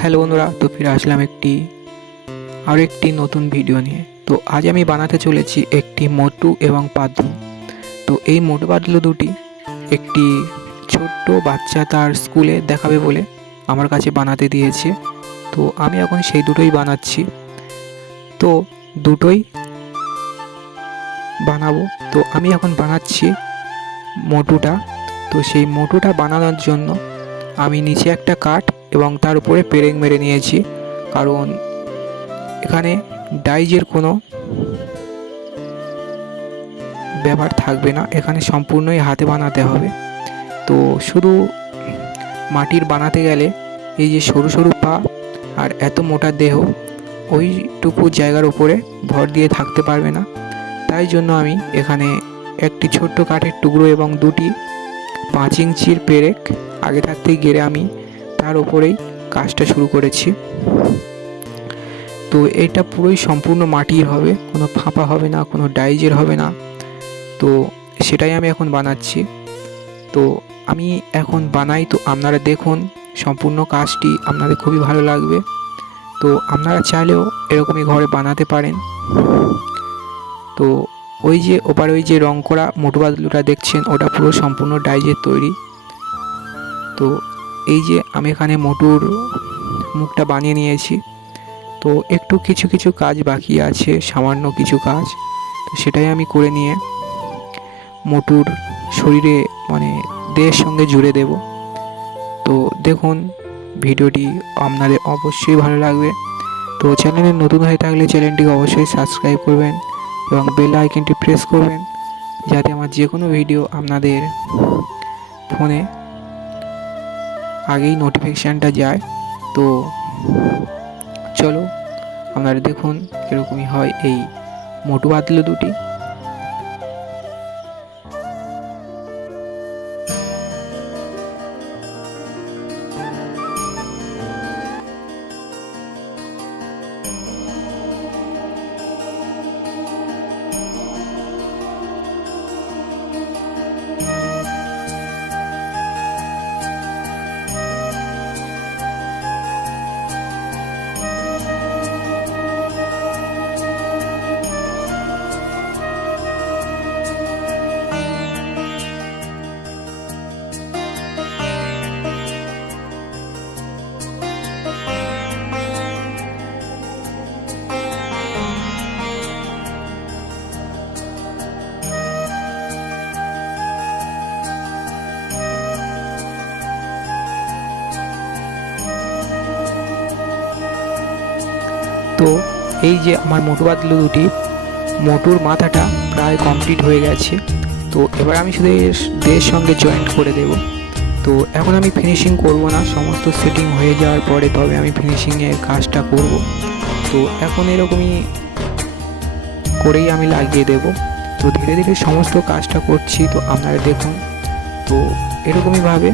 Hello বন্ধুরা, তো ফিরে আসলাম আরেকটি নতুন ভিডিও নিয়ে। তো আজ আমি বানাতে চলেছি একটি মোটু এবং পাতলু। তো এই মোটু পাতলু দুটি একটি ছোট্ট বাচ্চা তার স্কুলে দেখাবে বলে আমার কাছে বানাতে দিয়েছে। তো আমি এখন সেই দুটোই বানাচ্ছি। তো দুটোই বানাবো। তো আমি এখন বানাচ্ছি মোটুটা। তো সেই মোটুটা বানানোর জন্য আমি নিচে একটা কাঠ এবং তার উপরে পেরেক মেরে নিয়েছি, কারণ এখানে ডাইজের কোনো ব্যবহার থাকবে না, এখানে সম্পূর্ণই হাতে বানাতে হবে। তো শুধু মাটির বানাতে গেলে এই যে সরু সরু পা আর এত মোটা দেহ ওইটুকু জায়গার উপরে ভর দিয়ে থাকতে পারবে না। তাই জন্য আমি এখানে একটি ছোট্ট কাঠের টুকরো এবং দুটি 5 ইঞ্চির পেরেক আগে থাকতেই গেড়ে আমি তার উপরেই কাজটা শুরু করেছি। তো এটা পুরোই সম্পূর্ণ মাটির হবে, কোনো ফাঁপা হবে না, কোনো ডাইজের হবে না। তো সেটাই আমি এখন বানাচ্ছি। তো আমি এখন বানাই, তো আপনারা দেখুন সম্পূর্ণ কাজটি আপনাদের খুবই ভালো লাগবে। তো আপনারা চাইলেও এরকমই ঘরে বানাতে পারেন। তো ওই যে ওপারে ওই যে রং করা মোটু পাতলুটা দেখছেন, ওটা পুরো সম্পূর্ণ ডাইজের তৈরি। তো এই যে আমি এখানে মোটুর মুখটা বানিয়ে নিয়েছি। তো একটু কিছু কিছু কাজ বাকি আছে, সামান্য কিছু কাজ। তো সেটাই আমি করে নিয়ে মোটুর শরীরে মানে দেহের সঙ্গে জুড়ে দেব। তো দেখুন ভিডিওটি আপনাদের অবশ্যই ভালো লাগবে। তো চ্যানেলে নতুন হয়ে থাকলে চ্যানেলটিকে অবশ্যই সাবস্ক্রাইব করবেন এবং বেল আইকনটি প্রেস করবেন, যাতে আমার যে কোনো ভিডিও আপনাদের ফোনে আগেই নোটিফিকেশানটা যায়। তো চলো আপনারা দেখুন কীরকমই হয় এই মোটু পাতলু দুটি। তো এই যে আমার মোটু পাতলু দুটি, মোটুর মাথাটা প্রায় কমপ্লিট হয়ে গেছে। তো এবার আমি শুধু দেহের সঙ্গে জয়েন্ট করে দেব। তো এখন আমি ফিনিশিং করব না, সমস্ত সেটিং হয়ে যাওয়ার পরে তবে আমি ফিনিশিংয়ের কাজটা করব। তো এখন এরকমই করেই আমি লাগিয়ে দেব। তো ধীরে ধীরে সমস্ত কাজটা করছি, তো আপনারা দেখুন। তো এরকমইভাবে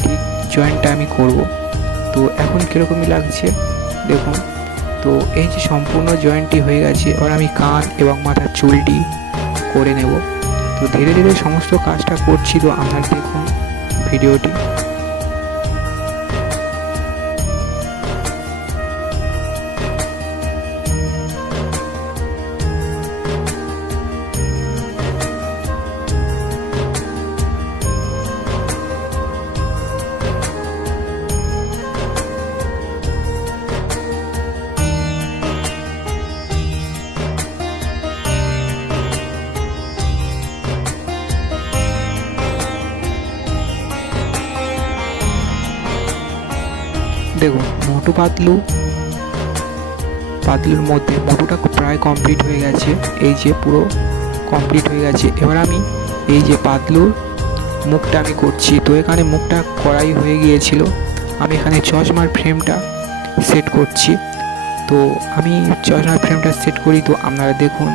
ঠিক জয়েন্টটা আমি করব। তো এখন কীরকমই লাগছে দেখুন। তো এই যে সম্পূর্ণ জয়েন্টটি হয়ে গেছে, এবার আমি কান এবং মাথার চুলটি করে নেব। তো ধীরে ধীরে সমস্ত কাজটা করছি, তো আপনারা দেখুন ভিডিওটি। দেখুন মোটু পাতলুর মধ্যে মোটুটা প্রায় কমপ্লিট হয়ে গেছে, এই যে পুরো কমপ্লিট হয়ে গেছে। এবার আমি এই যে পাতলুর মুখটা আমি করছি। তো এখানে মুখটা করাই হয়ে গিয়েছিল, আমি এখানে চশমার ফ্রেমটা সেট করছি। তো আমি চশমার ফ্রেমটা সেট করি, তো আপনারা দেখুন।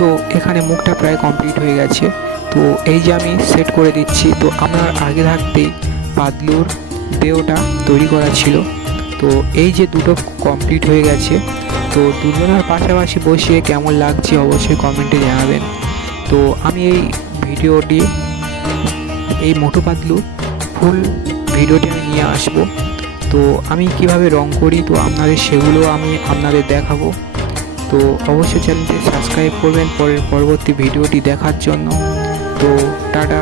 তো এখানে মুখটা প্রায় কমপ্লিট হয়ে গেছে। তো এই যে আমি সেট করে দিচ্ছি। তো আমার আগে থাকতেই পাতলুর দেহটা তৈরি করা ছিল। তো এই যে দুটো কমপ্লিট হয়ে গেছে, তো দুজনের পাশাপাশি বসিয়ে কেমন লাগছে অবশ্যই কমেন্টে জানাবেন। তো আমি এই ভিডিওটি, এই মোটু পাতলু ফুল ভিডিওটি আমি নিয়ে আসব। তো আমি কিভাবে রং করি তো আপনাদের সেগুলো আমি আপনাদের দেখাবো। তো অবশ্যই চ্যানেলটি সাবস্ক্রাইব করবেন পরবর্তী ভিডিওটি দেখার জন্য। তো টাটা।